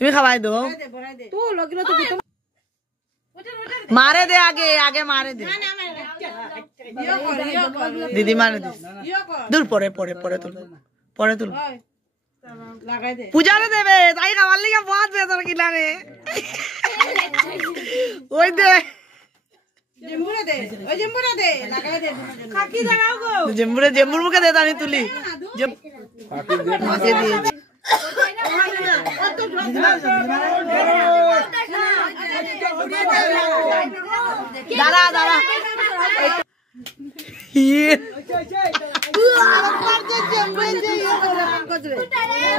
তুমি খাওয়াই দো मारे दे आगे आगे मारे दे दीदी मारे दे दूर पड़े पड़े पड़े तुल पूजा रे देवे ताई खावार लिया बहुत बेहतर किला रे ओए दे जेम्बुरे दे ओ जेम्बुरे दे लगाय दे खाकी लगाओ गो जेम्बुर मुके दे तानी तुली जब खाकी दे दादा दादा ये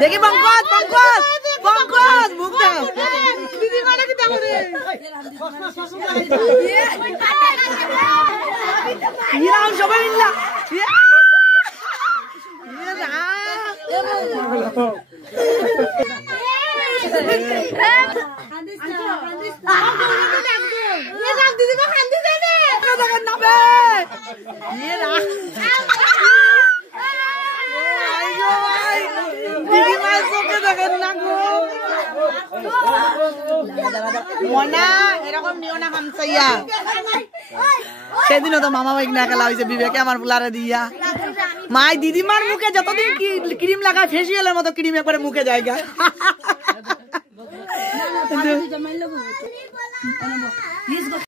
देखिए पंकज पंकज पंकज मुख दीदी माने की तामरे ये हम सब मिलना ये दीदी को खांदी दे दे ये ला दीदी मासो के দেখেন না গো মনা এরকম নিও না হামসাইয়া সেদিনও তো মামা বাইক না খেলা হইছে বিবেকে আমার বুলারে দিয়া মাই দিদিমার মুখে যতদিন ক্রিম লাগা ফেসিয়ালের মতো ক্রিম একবারে মুখে জায়গা